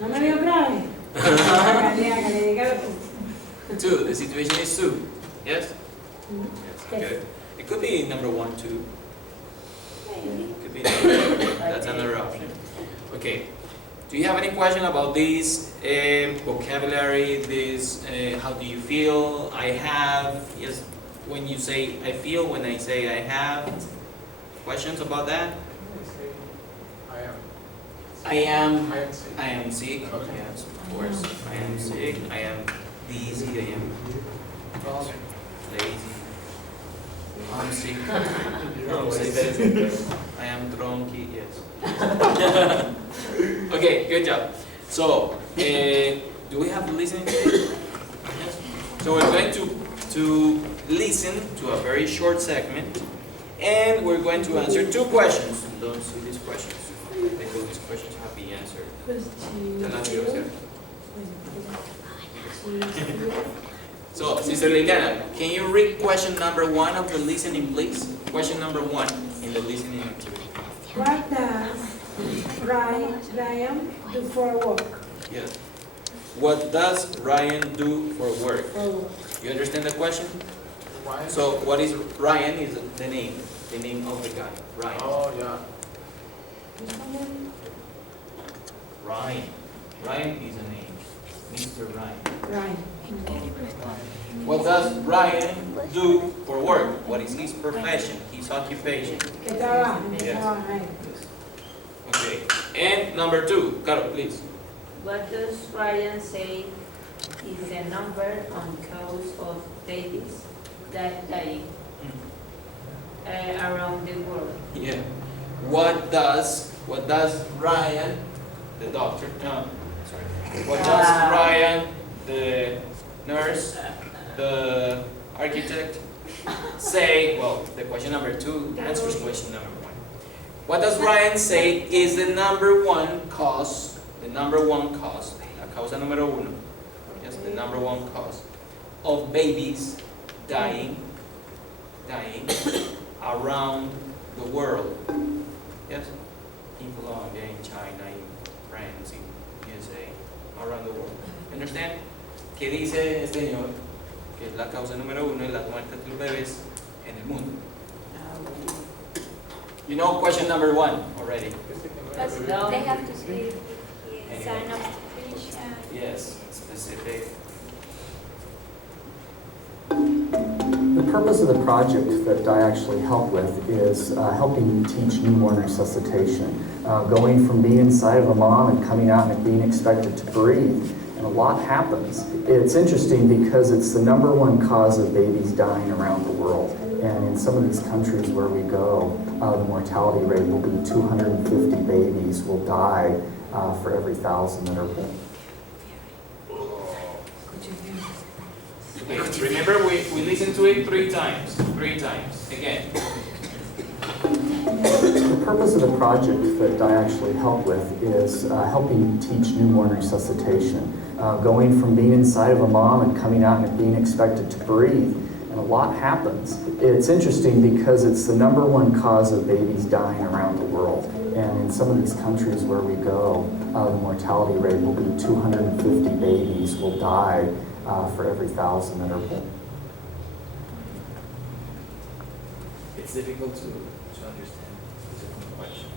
No me veo grave. Hágale, dígalo tú. 2. The situation is 2. Yes? Mhm. Yes. Good. It could be number 1, 2. Maybe. It could be that's another option. Okay. Do you have any question about this vocabulary? This how do you feel? I have. Yes. When you say I feel, when I say I have. Questions about that? I am. I am. I am sick. I am sick. Yes, of course. I am sick. I am dizzy. I am lazy. I'm sick. Don't say that. I am drunky. Yes. Okay. Good job. So, do we have listening today? Yes. So we're going to listen to a very short segment, and we're going to answer 2 questions. Don't see these questions. Because these questions have been answered. Te las quiero hacer. So, Sister Liliana, can you read question number 1 of the listening, please? Question number 1 in the listening activity. What does Ryan do for work? Yes. What does Ryan do for work? For work. You understand the question? Ryan? So, what is Ryan? Is the name of the guy, Ryan. Oh, yeah. Ryan. Ryan is a name. Mr. Ryan. Ryan. What does Ryan do for work? What is his profession, his occupation? ¿Qué trabaja? ¿Qué Yes. trabaja él? Okay. And number 2, Carol, please. What does Ryan say is the number on cause of babies that die around the world? Yeah. What does Ryan, the doctor, sorry. What does Ryan, the nurse, the architect, say? Well, the question number 2 answers question number 1. What does Ryan say is the number one cause, la causa número 1, yes, the number 1 cause of babies dying around the world? Yes? In Colombia, in China, in France, in USA, around the world. Understand? ¿Qué dice el Señor? Que es la causa número 1 de las muertes de los bebés en el mundo. You know question number 1 already. But No. they have to say sign of Christian. Yes, specific. The purpose of the project that I actually help with is helping teach newborn resuscitation. Going from being inside of a mom and coming out and being expected to breathe. And a lot happens. It's interesting because it's the number 1 cause of babies dying around the world. And in some of these countries where we go, the mortality rate will be 250 babies will die for every 1,000 that are born. Okay, remember we listened to it 3 times. Again. The purpose of the project that I actually help with is helping teach newborn resuscitation. Going from being inside of a mom and coming out and being expected to breathe. And a lot happens. It's interesting because it's the number 1 cause of babies dying around the world. And in some of these countries where we go, the mortality rate will be 250 babies will die for every 1,000 that are born. It's difficult to understand. It's a question.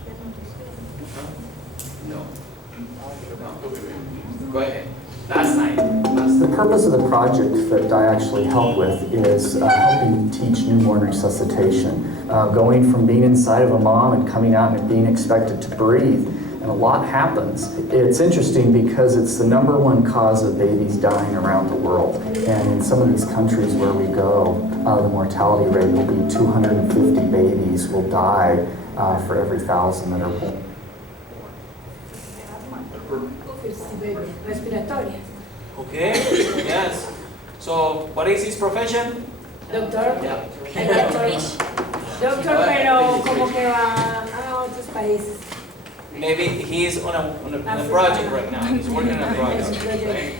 No. Go ahead. Last time. The purpose of the project that I actually help with is helping teach newborn resuscitation. Going from being inside of a mom and coming out and being expected to breathe. And a lot happens. It's interesting because it's the number 1 cause of babies dying around the world. And in some of these countries where we go, the mortality rate will be 250 babies will die for every 1,000 that are born. Respiratoria. Okay, yes. So, what is his profession? Doctor. Yeah. Doctor, pero como que va a otros países. Maybe he is on a project right now. He's working on a project. Right?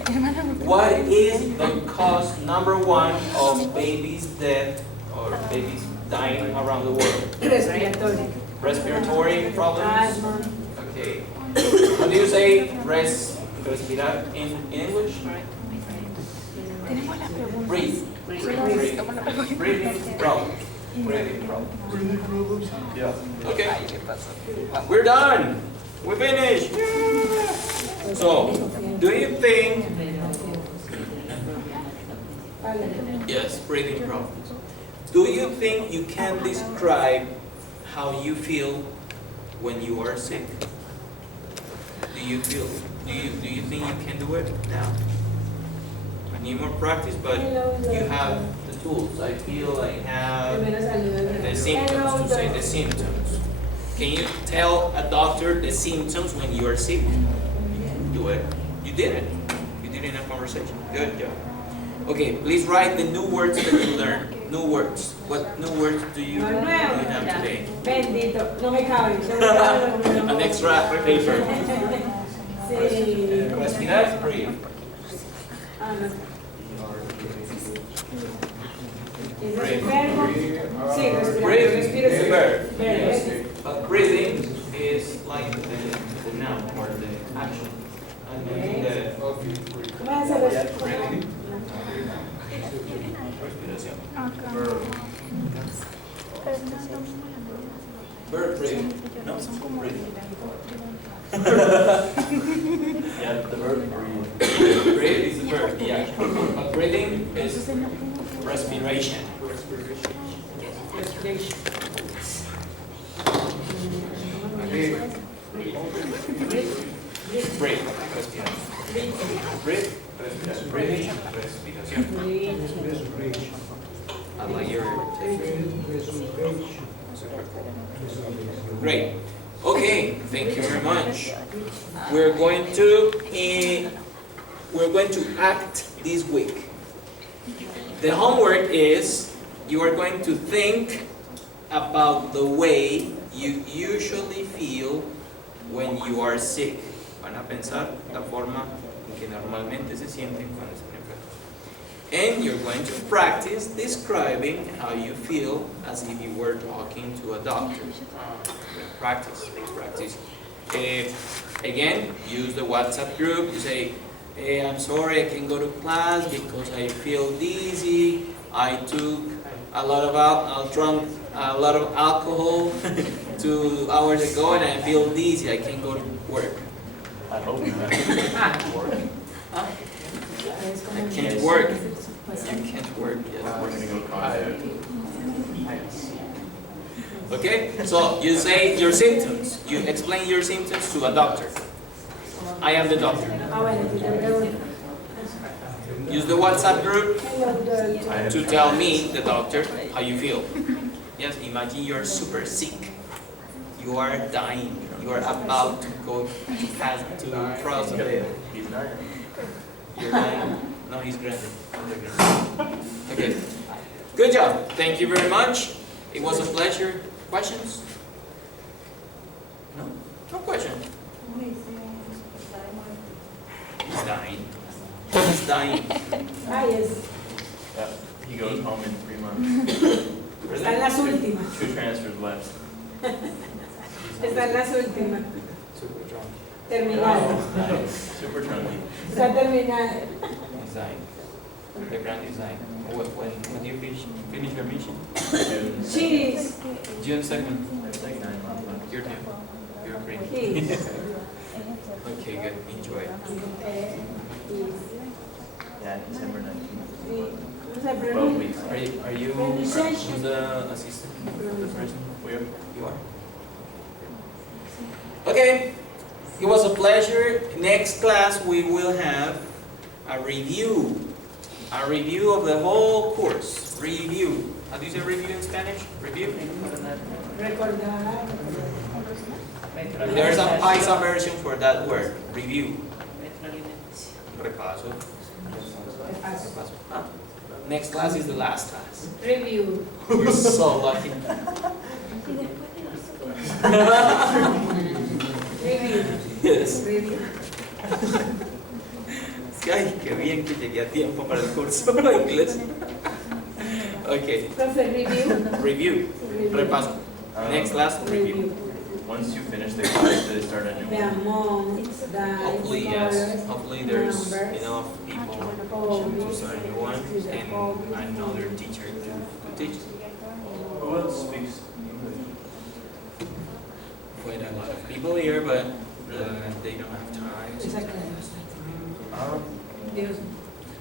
What is the cause number 1 of babies death or babies dying around the world? Respiratoria. Respiratory problems? Asma. Okay. How do you say respirar in English? Breathe. Breathing problem. Breathing problem. Yeah. Okay. We're done. We finished. Yeah. So, do you think? Yes, breathing problems. Do you think you can describe how you feel when you are sick? Do you think you can do it now? I need more practice, but you have the tools. I feel I have the symptoms to say the symptoms. Can you tell a doctor the symptoms when you are sick? Do it. You did it. You did it in a conversation. Good job. Okay, please write the new words that you learned. New words. What new words do you have today? Bendito. No me cabe. An extra paper. Sí. Respirar, breathe. Ah, no. ¿Es Breathe. el verbo? Sí, respirar. Breathe Respiro is sí. the verb. Verbo. But breathing is like the noun or the action. And then the ¿Cómo es el breathing. Respiración. Verb breathing. No, breathing. Yeah, the verb breathe. Breathe is the verb, yeah. But breathing is respiration. Respiration. Breathe. Respirar. Breathe. Respirar. Breathing. Respiración. I like your Great. Okay, thank you very much. We're going to act this week. The homework is you are going to think about the way you usually feel when you are sick. Van a pensar la forma en que normalmente se sienten cuando están enfermos. And you're going to practice describing how you feel as if you were talking to a doctor. Practice. Again, use the WhatsApp group. You say, hey, I'm sorry I can't go to class because I feel dizzy. I took a lot of alcohol 2 hours ago and I feel dizzy. I can't go to work. I hope you have work. I can't work. You can't work. Yes. We're gonna go concert. Okay? So you say your symptoms. You explain your symptoms to a doctor. I am the doctor. Ah, bueno, si te pregunto. Use the WhatsApp group Hello, doctor. to tell me, the doctor, how you feel. Yes, imagine you're super sick. You are dying. You are about to go to cross the veil. He's not. You're dying. No, he's granted. Okay. Good job. Thank you very much. It was a pleasure. Questions? No? No question. He's dying. He's dying. Ah, yes. Yeah, he goes home in 3 months. Están las últimas. 2 transfers left. Están las últimas. Super drunk. Terminadas. Super chunky. Está terminada. He's dying. The grand is dying. When do you finish your mission? Cheese. June 2nd. It's like 9 months left. Your time. You're free. Cheese. Okay, good. Enjoy. Yeah, December 19th. ¿Cómo se 12 pronuncia? weeks. Are you Pronunciation. who's the assistant? The person? We are. You are. Okay. It was a pleasure. Next class we will have a review. A review of the whole course. Review. How do you say review in Spanish? Review? Recordar. There's a Paisa version for that word. Review. Repaso. Repaso. Ah. Next class is the last class. Review. You're so lucky. Review. Yes. Review. Ay, qué bien que llegué a tiempo para el curso de inglés. Okay. Profe, review. Review. Repaso. Next class, review. Once you finish the class, they start a new The one. amount, the Hopefully, yes. colors, Hopefully there's numbers, enough people to start a new one and another teacher to teach. Who else speaks English? Quite a lot of people here, but they don't have time. Exactly. Dios.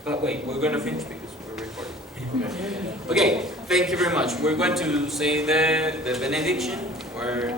But wait, we're going to finish because we're recording. Okay, thank you very much. We're going to say the benediction or